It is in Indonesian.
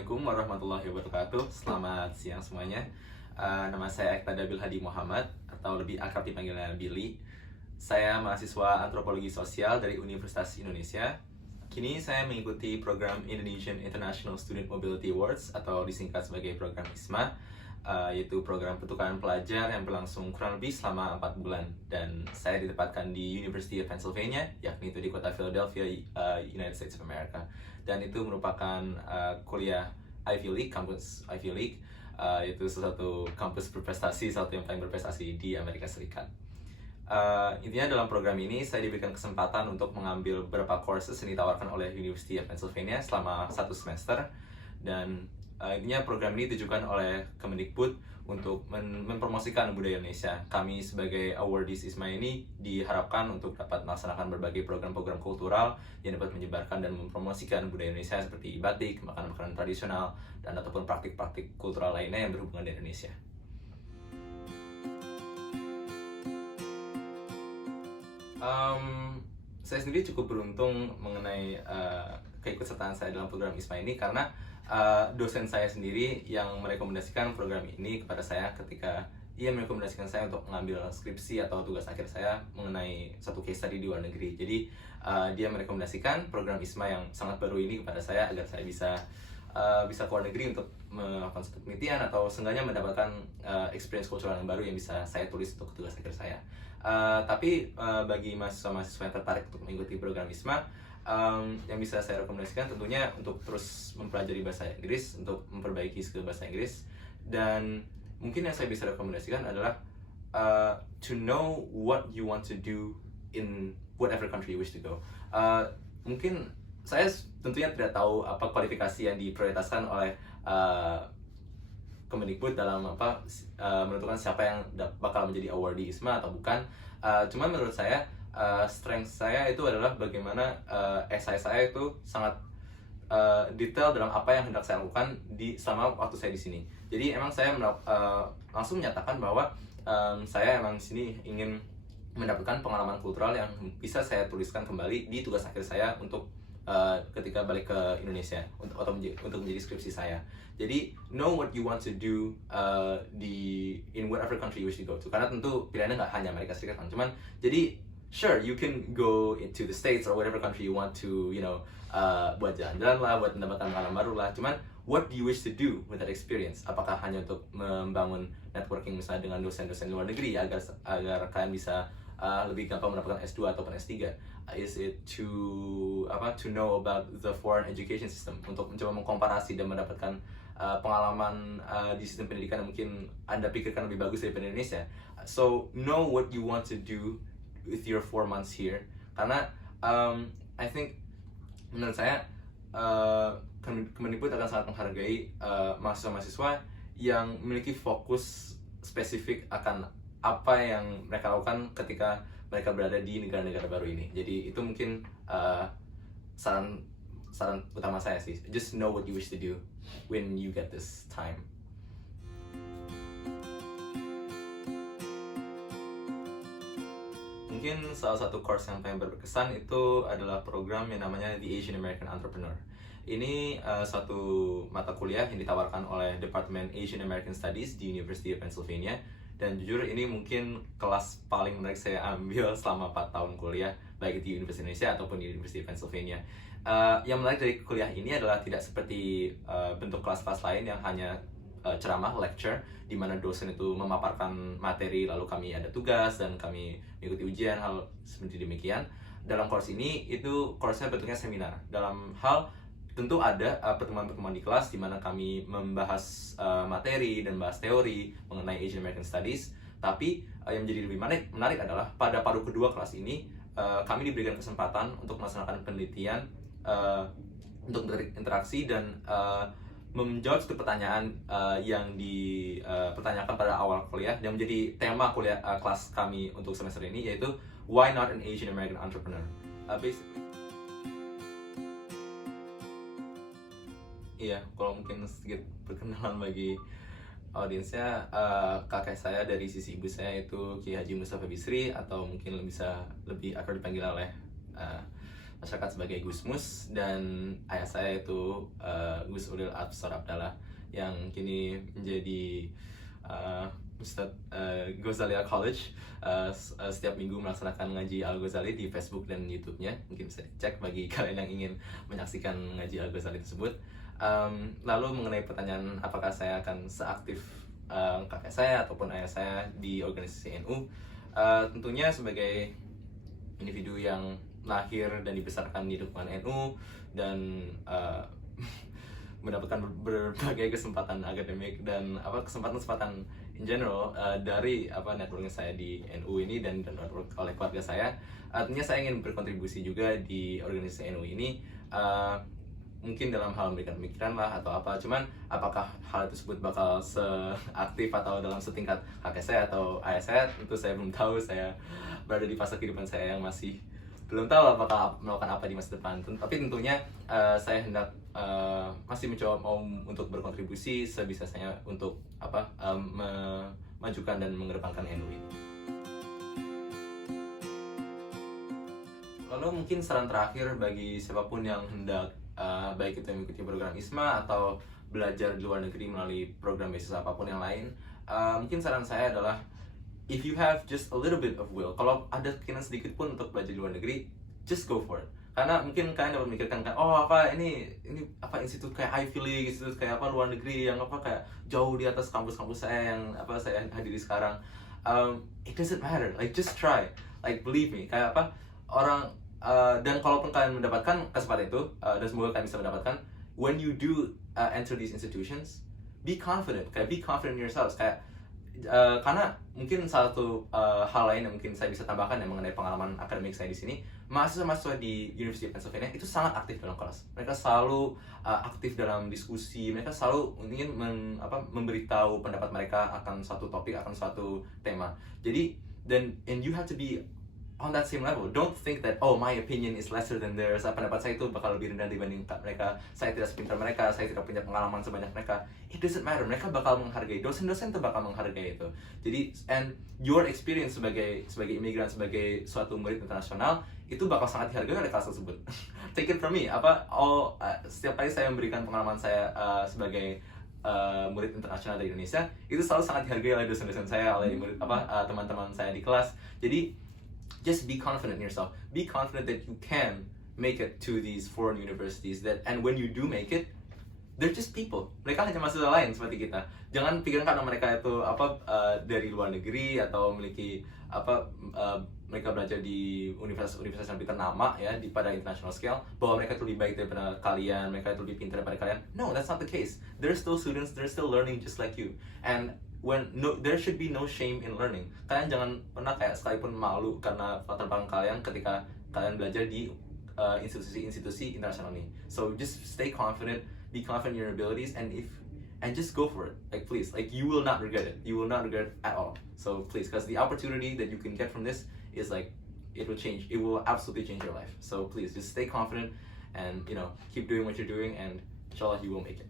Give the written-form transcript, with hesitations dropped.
Assalamualaikum warahmatullahi wabarakatuh. Selamat siang semuanya. Nama saya Ekta Dabil Hadi Muhammad atau lebih akrab dipanggilnya Billy. Saya mahasiswa antropologi sosial dari Universitas Indonesia. Kini saya mengikuti program Indonesian International Student Mobility Awards atau disingkat sebagai program ISMA, yaitu program pertukaran pelajar yang berlangsung kurang lebih selama 4 bulan. Dan saya ditempatkan di University of Pennsylvania, yakni itu di kota Philadelphia, United States of America. Dan itu merupakan kuliah Ivy League, kampus Ivy League, itu salah satu kampus berprestasi, satu yang paling berprestasi di Amerika Serikat. Intinya dalam program ini saya diberikan kesempatan untuk mengambil beberapa courses yang ditawarkan oleh University of Pennsylvania selama 1 semester. Dan intinya program ini ditujukan oleh Kemendikbud untuk mempromosikan budaya Indonesia. Kami sebagai awardees ISMA ini diharapkan untuk dapat melaksanakan berbagai program-program kultural yang dapat menyebarkan dan mempromosikan budaya Indonesia seperti batik, makanan-makanan tradisional, dan ataupun praktik-praktik kultural lainnya yang berhubungan dengan Indonesia. Saya sendiri cukup beruntung mengenai keikutsertaan saya dalam program ISMA ini karena dosen saya sendiri yang merekomendasikan program ini kepada saya ketika ia merekomendasikan saya untuk mengambil skripsi atau tugas akhir saya mengenai satu case study di luar negeri. Jadi dia merekomendasikan program ISMA yang sangat baru ini kepada saya agar saya bisa ke luar negeri untuk melakukan satu penelitian atau seenggaknya mendapatkan experience kultural yang baru yang bisa saya tulis untuk tugas akhir saya. Tapi bagi mahasiswa-mahasiswa yang tertarik untuk mengikuti program ISMA, yang bisa saya rekomendasikan tentunya untuk terus mempelajari bahasa Inggris, untuk memperbaiki skill bahasa Inggris. Dan mungkin yang saya bisa rekomendasikan adalah to know what you want to do in whatever country you wish to go. Mungkin saya tentunya tidak tahu apa kualifikasi yang diprioritaskan oleh Kemendikbud dalam menentukan siapa yang bakal menjadi awardee ISMA atau bukan. Cuman menurut saya strength saya itu adalah bagaimana esai saya itu sangat detail dalam apa yang hendak saya lakukan selama waktu saya di sini. Jadi emang saya langsung menyatakan bahwa saya emang di sini ingin mendapatkan pengalaman kultural yang bisa saya tuliskan kembali di tugas akhir saya untuk ketika balik ke Indonesia untuk menjadi skripsi saya. Jadi know what you want to do in whatever country you wish to go to. Karena tentu pilihannya nggak hanya Amerika Serikat kan. Cuman jadi sure you can go into the States or whatever country you want to, buat jalan-jalan lah, buat mendapatkan pengalaman baru lah. Cuman what do you wish to do with that experience? Apakah hanya untuk membangun networking misalnya dengan dosen-dosen luar negeri agar kalian bisa lebih gampang mendapatkan S2 ataupun S3? Is it to know about the foreign education system, untuk mencoba mengkomparasi dan mendapatkan pengalaman di sistem pendidikan yang mungkin Anda pikirkan lebih bagus daripada Indonesia? So know what you want to do with your 4 months here, karena I think menurut saya Kemendikbud akan sangat menghargai mahasiswa-mahasiswa yang memiliki fokus spesifik akan apa yang mereka lakukan ketika mereka berada di negara-negara baru ini. Jadi itu mungkin saran utama saya sih. Just know what you wish to do when you get this time. Mungkin salah satu course yang paling berkesan itu adalah program yang namanya The Asian American Entrepreneur. Ini satu mata kuliah yang ditawarkan oleh Departemen Asian American Studies di University of Pennsylvania. Dan jujur ini mungkin kelas paling menarik saya ambil selama 4 tahun kuliah, baik di Universitas Indonesia ataupun di University of Pennsylvania. Yang menarik dari kuliah ini adalah tidak seperti bentuk kelas-kelas lain yang hanya ceramah, lecture, di mana dosen itu memaparkan materi lalu kami ada tugas dan kami mengikuti ujian, hal seperti demikian. Dalam course ini itu course-nya bentuknya seminar. Dalam hal tentu ada pertemuan-pertemuan di kelas di mana kami membahas materi dan bahas teori mengenai Asian American Studies. Tapi yang menjadi lebih menarik adalah pada paruh kedua kelas ini kami diberikan kesempatan untuk melaksanakan penelitian, untuk berinteraksi dan menjawab satu pertanyaan yang dipertanyakan pada awal kuliah yang menjadi tema kuliah kelas kami untuk semester ini, yaitu Why Not an Asian American Entrepreneur? Iya, kalau mungkin sedikit perkenalan bagi audiensnya, kakek saya dari sisi ibu saya itu Kiai Haji Mustafa Bisri, atau mungkin bisa lebih akrab dipanggil oleh masyarakat sebagai Gusmus, dan ayah saya itu Gus Ulil Absar Abdallah yang kini menjadi Ustadz Ghozalia College. Setiap minggu melaksanakan ngaji Al-Ghazali di Facebook dan YouTube-nya. Mungkin bisa dicek bagi kalian yang ingin menyaksikan ngaji Al-Ghazali tersebut. Lalu mengenai pertanyaan apakah saya akan seaktif kakek saya ataupun ayah saya di organisasi NU, tentunya sebagai individu yang lahir dan dibesarkan di lingkungan NU dan mendapatkan berbagai kesempatan akademik dan kesempatan-kesempatan in general dari networking saya di NU ini dan network oleh keluarga saya. Tentunya saya ingin berkontribusi juga di organisasi NU ini, mungkin dalam hal memberikan pemikiran lah atau apa. Cuman apakah hal tersebut bakal seaktif atau dalam setingkat kakek saya atau ayah saya, tentu saya belum tahu. Saya berada di fase kehidupan saya yang masih belum tahu apakah melakukan apa di masa depan. Tapi tentunya saya hendak masih mencoba untuk berkontribusi sebisa saya untuk memajukan dan mengedepankan NU ini. Lalu mungkin saran terakhir bagi siapapun yang hendak baik itu mengikuti program ISMA atau belajar di luar negeri melalui program beasiswa apapun yang lain, mungkin saran saya adalah if you have just a little bit of will, kalau ada keinginan sedikit pun untuk belajar di luar negeri, just go for it. Karena mungkin kalian dapat memikirkan kan, ini institut kayak Ivy League, institut kayak luar negeri yang kayak jauh di atas kampus-kampus saya yang saya hadiri sekarang. It doesn't matter, like just try, like believe me, kayak orang dan kalaupun kalian mendapatkan kesempatan itu, dan semoga kalian bisa mendapatkan, when you do enter these institutions, be confident in yourselves, karena mungkin satu hal lain yang mungkin saya bisa tambahkan yang mengenai pengalaman akademik saya di sini, mahasiswa-mahasiswa di University of Pennsylvania itu sangat aktif dalam kelas. Mereka selalu aktif dalam diskusi, mereka selalu ingin memberitahu pendapat mereka akan suatu topik, akan suatu tema. Jadi, and you have to be on that same level. Don't think that my opinion is lesser than theirs. Pendapat saya itu bakal lebih rendah dibanding mereka. Saya tidak sepintar mereka, saya tidak punya pengalaman sebanyak mereka. It doesn't matter. Mereka bakal menghargai. Dosen-dosen itu bakal menghargai itu. Jadi, and your experience sebagai imigran, sebagai suatu murid internasional itu bakal sangat dihargai oleh kelas tersebut. Take it from me. Setiap kali saya memberikan pengalaman saya sebagai murid internasional dari Indonesia, itu selalu sangat dihargai oleh dosen-dosen saya, oleh murid teman-teman saya di kelas. Jadi just be confident in yourself. Be confident that you can make it to these foreign universities. And when you do make it, they're just people. Mereka hanya mahasiswa lain seperti kita. Jangan pikirkan karena mereka itu dari luar negeri atau memiliki mereka belajar di universitas yang lebih ternama ya pada international scale, bahwa mereka itu lebih baik daripada kalian, mereka itu lebih pintar daripada kalian. No, that's not the case. They're still students. They're still learning just like you. And there should be no shame in learning. Kalian jangan pernah sekalipun malu karena latar belakang kalian ketika kalian belajar di institusi internasional ini. So just stay confident, be confident in your abilities, and just go for it. Please, you will not regret it. You will not regret it at all. So please, because the opportunity that you can get from this is it will change. It will absolutely change your life. So please, just stay confident and keep doing what you're doing, and inshallah you will make it.